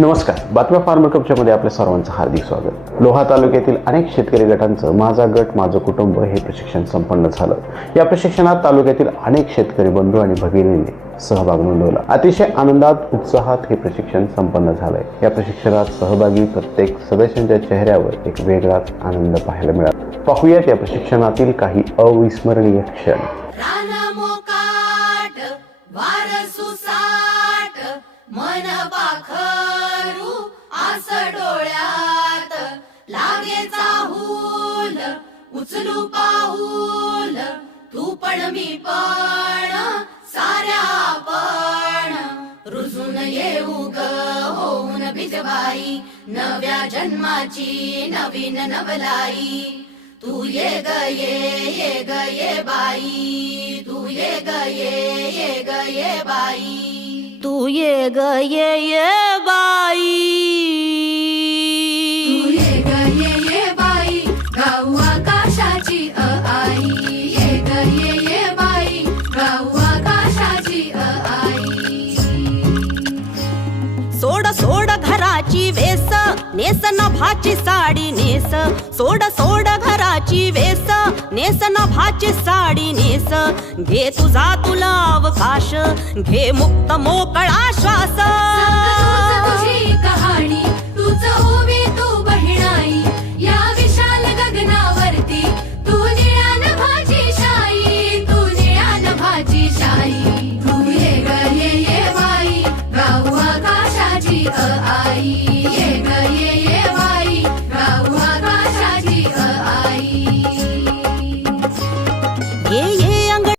नमस्कार, बातम्या फार्मर कपच्यामध्ये आपल्या सर्वांचं हार्दिक स्वागत. लोहा तालुक्यातील अनेक शेतकरी गटांचं माझा गट माझं कुटुंब हे प्रशिक्षण संपन्न झालं. या प्रशिक्षणात तालुक्यातील अनेक शेतकरी बंधू आणि भगिनींनी सहभाग नोंदवला. अतिशय आनंदात उत्साहात हे प्रशिक्षण संपन्न झालंय. या प्रशिक्षणात सहभागी प्रत्येक सदस्यांच्या चेहऱ्यावर एक वेगळाच आनंद पाहायला मिळाला. पाहूयात या प्रशिक्षणातील काही अविस्मरणीय क्षण. मन पाखरू आस डोळ्यात लागे चाहूल उचलू पाऊल तू पण मी पण साऱ्या आपण रुजून येऊ ग होऊन भिजबाई नव्या जन्माची नवीन नवलाई. तू ये ग ये ग ये बाई तू ये ग ये ग ये बाई तू ये ग ये बाई तू ये ग ये बाई गाऊ आकाशाची आई ये ग ये बाई गाऊ आकाशाची आई. सोड सोड घराची वेस नेस नभाची साडी नेस सोड सोड घराची वेस नेस नभाची साडी नेस घे तुझा तुला अवकाश घे मुक्त मोकळा श्वास तुझी कहाणी तुझ उभी